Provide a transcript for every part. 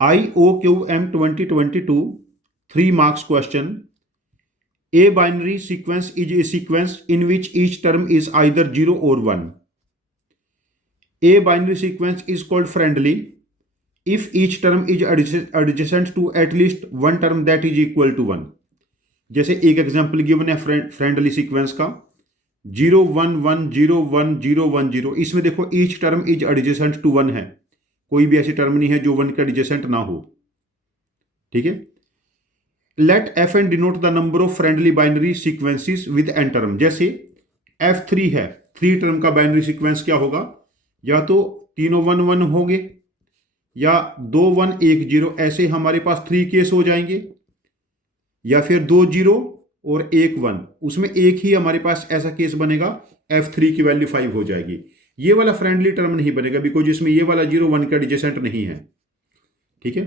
IOQM 2022 3 marks question. A binary sequence is a sequence in which each term is either 0 or 1. A binary sequence is called friendly if each term is adjacent to at least one term that is equal to 1. जैसे एक example given है friendly sequence का 0 1 1 0 1 0 1 0. इसमें देखो each term is adjacent to 1 है, कोई भी ऐसी टर्म नहीं है जो 1 के एडजेसेंट ना हो. ठीक है. Let f n denote the number of friendly binary sequences with n term. जैसे F3 है, 3 टर्म का बाइनरी सीक्वेंस क्या होगा, या तो तीनों 1 1 होंगे या 2 1 1 0. ऐसे हमारे पास 3 केस हो जाएंगे, या फिर 2 0 और 1 1. उसमें एक ही हमारे पास ऐसा केस बनेगा F3 की वैल्यू 5 हो जाएगी. ये वाला फ्रेंडली टर्म नहीं बनेगा बिकॉज इसमें ये वाला 0 1 का एडजेसेंट नहीं है. ठीक है.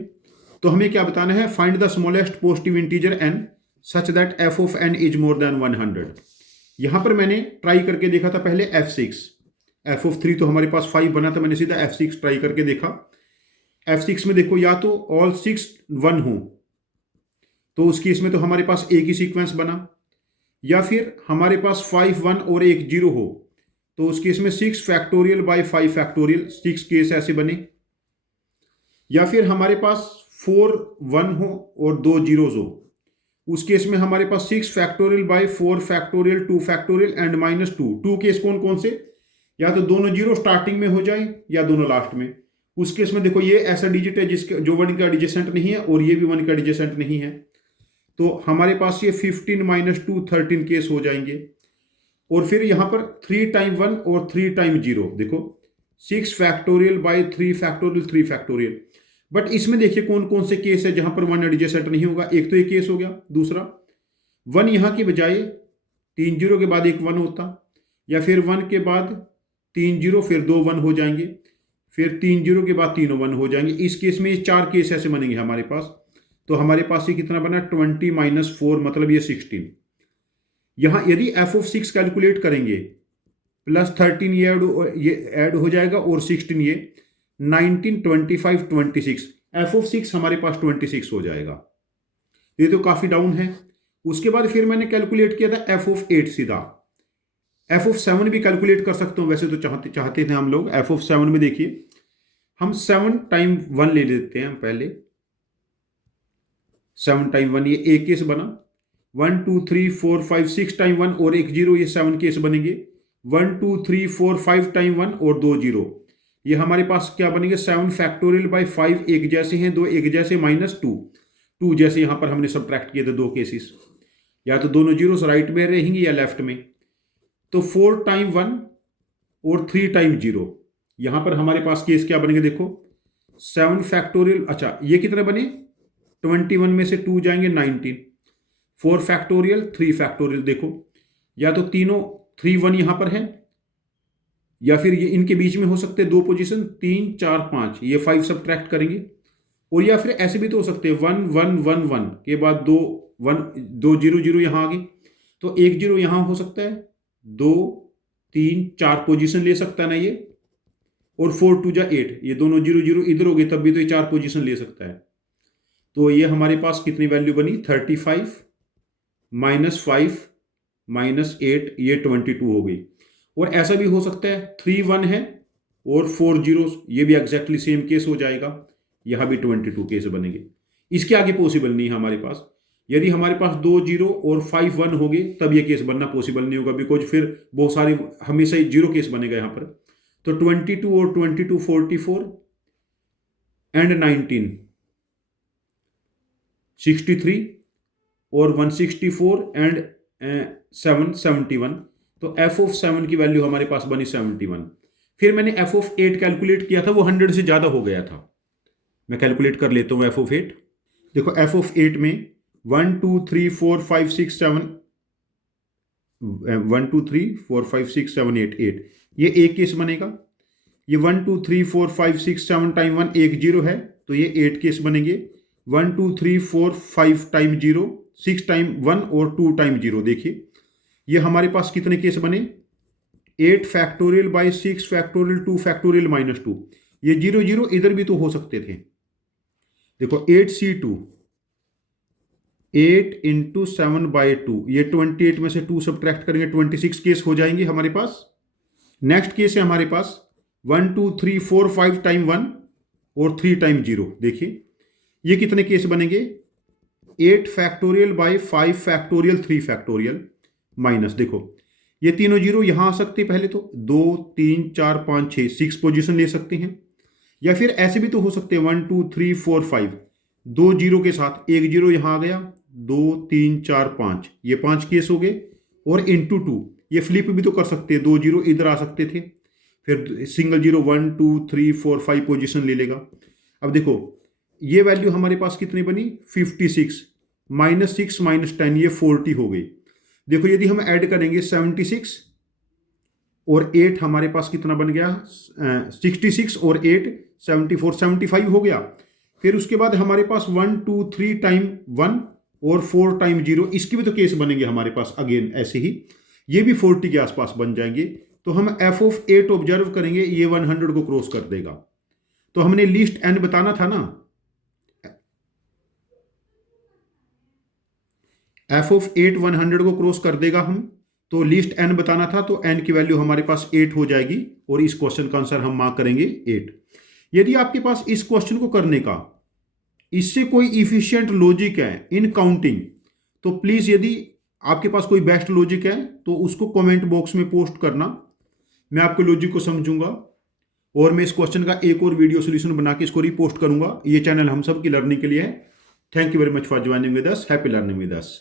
तो हमें क्या बताना है, find the smallest positive integer n such that f of n is more than 100. यहां पर मैंने ट्राई करके देखा था पहले f6. f ऑफ 3 तो हमारे पास 5 बना था, मैंने सीधा f6 ट्राई करके देखा. f6 में देखो या तो ऑल 6 1 हो तो उस केस में तो हमारे पास एक ही सीक्वेंस बना, या फिर हमारे पास 5 1 और 1 0 हो तो उस केस में 6 फैक्टोरियल बाय 5 फैक्टोरियल 6 केस ऐसे बने, या फिर हमारे पास 4 1 हो और 2 जीरोज हो. उस केस में हमारे पास 6 factorial by 4 factorial 2 factorial and -2 case कौन कौन से, या तो दोनों जीरो स्टार्टिंग में हो जाए या दोनों लास्ट में. उस केस में देखो ये ऐसा डिजिट है जिसके जो 1 का एडजेसेंट नहीं है और ये भी 1 का एडजेसेंट नहीं है, तो हमारे पास ये 15 -2 13 केस हो जाएंगे. और फिर यहां पर 3 टाइम 1 और 3 टाइम 0. देखो 6 factorial by 3 factorial 3 factorial. But इसमें देखिए कौन कौन से केस है जहां पर 1 एडजेसेंट नहीं होगा. एक तो ये केस हो गया, दूसरा 1 यहां के बजाय 3 0 के बाद एक 1 होता, या फिर 1 के बाद 3 0 फिर 2 1 हो जाएंगे, फिर 3 0 के बाद तीनों 1 हो जाएंगे. इस केस में ये 4 केस ऐसे बनेंगे हमारे पास. तो हमारे पास ये कितना बना 20 - 4 मतलब ये 16. यहां यदि f ऑफ 6 कैलकुलेट करेंगे प्लस 13 ये ऐड हो जाएगा और 16 ये 19 25 26. f ऑफ 6 हमारे पास 26 हो जाएगा. ये तो काफी डाउन है. उसके बाद फिर मैंने कैलकुलेट किया था f ऑफ 8 सीधा. f ऑफ 7 भी कैलकुलेट कर सकते हो वैसे तो चाहते थे हम लोग. f ऑफ 7 में देखिए हम 7 टाइम 1 ले लेते हैं पहले. 7 टाइम 1 ये एक केस बना. 1 2 3 4 5 6 टाइम 1 और 1 0 ये 7 केस बनेंगे. 1 2 3 4 5 टाइम 1 और 2 0 ये हमारे पास क्या बनेंगे 7 फैक्टोरियल बाय 5 एक जैसे हैं, दो एक जैसे -2 2 जैसे यहां पर हमने सब्ट्रैक्ट किए थे 2 केसेस. या तो दोनों जीरोस राइट में रहेंगे या लेफ्ट में. तो 4 टाइम 1 और 3 टाइम 0 यहां पर हमारे पास केस क्या बनेंगे देखो 7 फैक्टोरियल. अच्छा ये कितने बने 21 में से 2 जाएंगे 19. 4 फैक्टोरियल 3 फैक्टोरियल. देखो या तो तीनों 3 1 यहां पर है, या फिर ये इनके बीच में हो सकते हैं 2 पोजीशन 3 4 5 ये 5 सब्ट्रैक्ट करेंगे. और या फिर ऐसे भी तो हो सकते हैं 1 1 1 1 के बाद 2 1 2 0 0 यहां आ गए तो 1 0 यहां हो सकता है, 2 3 4 पोजीशन ले सकता है ना ये. और 4 2 जा 8 ये दोनों 0 0 इधर हो गए तब भी तो ये 4 पोजीशन ले सकता है. तो ये हमारे पास कितनी वैल्यू बनी 35 -5 -8 ये 22 हो गई. और ऐसा भी हो सकता है 3 1 है और 4 0 ये भी एग्जैक्टली सेम केस हो जाएगा. यहां भी 22 केस बनेंगे. इसके आगे पॉसिबल नहीं है हमारे पास. यदि हमारे पास 2 0 और 5 1 हो गए तब ये केस बनना पॉसिबल नहीं होगा बिकॉज फिर बहुत सारे हमेशा ही 0 केस बनेगा यहां पर. तो 22 और 22 44 एंड 19 63 और 164 एंड 7 71. तो f ऑफ 7 की वैल्यू हमारे पास बनी 71. फिर मैंने f ऑफ 8 कैलकुलेट किया था, वो 100 से ज्यादा हो गया था. मैं कैलकुलेट कर लेता हूं f ऑफ 8. देखो f ऑफ 8 में 1 2 3 4 5 6 7 1 2 3 4 5 6 7 8 8 ये एक केस बनेगा. ये 1 2 3 4 5 6 7 टाइम 1 1 0 है तो ये 8 केस बनेंगे. 1 2 3 4 5 टाइम 0 6 टाइम 1 और 2 टाइम 0. देखिए ये हमारे पास कितने केस बने 8 फैक्टोरियल बाय 6 फैक्टोरियल 2 फैक्टोरियल -2. ये 0 0 इधर भी तो हो सकते थे. देखो 8C2, 8 इंटू 7/2, ये 28 में से 2 सब्ट्रैक्ट करेंगे 26 केस हो जाएंगे हमारे पास। नेक्स्ट केस है हमारे पास 1 2 3 4 5 टाइम 1 और 3 टाइम 0। देखिए ये कितने केस बनेंगे, 8 factorial by 5 factorial 3 factorial minus, देखो ये तीनों जीरो यहां आ सकते हैं, पहले तो 2 3 4 5 6 6 पोजीशन ले सकते हैं, या फिर ऐसे भी तो हो सकते हैं 1 2 3 4 5, 2 जीरो के साथ एक जीरो यहां आ गया, 2 3 4 5, ये 5 केस हो गए। और इंटू 2, ये फ्लिप भी तो कर सकते हैं, 2 जीरो इधर आ सकते थे, फिर सिंगल जीरो 1 2 3 4 5 पोजीशन ले लेगा। अब देखो ये वैल्यू हमारे पास कितनी बनी, 56 माइनस 6 माइनस 10, ये 40 हो गई। देखो यदि हम ऐड करेंगे 76 और 8, हमारे पास कितना बन गया, 66 और 8 74, 75 हो गया। फिर उसके बाद हमारे पास 1 2 3 टाइम 1 और 4 टाइम 0, इसके भी तो केस बनेंगे हमारे पास अगेन ऐसे ही, ये भी 40 के आसपास बन जाएंगे। तो हम f ऑफ 8 ऑब्जर्व करेंगे, ये 100 को क्रॉस कर देगा। तो हमने लीस्ट n बताना था ना, f ऑफ 8 100 को क्रॉस कर देगा हम, तो लीस्ट n बताना था, तो n की वैल्यू हमारे पास 8 हो जाएगी और इस क्वेश्चन का आंसर हम मार्क करेंगे 8। यदि आपके पास इस क्वेश्चन को करने का इससे कोई इफिशिएंट लॉजिक है इन काउंटिंग, तो प्लीज यदि आपके पास कोई बेस्ट लॉजिक है तो उसको कमेंट बॉक्स में पोस्ट करना, मैं आपके लॉजिक को समझूंगा और मैं इस क्वेश्चन का एक और वीडियो सोल्यूशन बना के इसको रीपोस्ट करूंगा। ये चैनल हम सब की लर्निंग के लिए है। Thank you very much for joining with us, happy learning with us.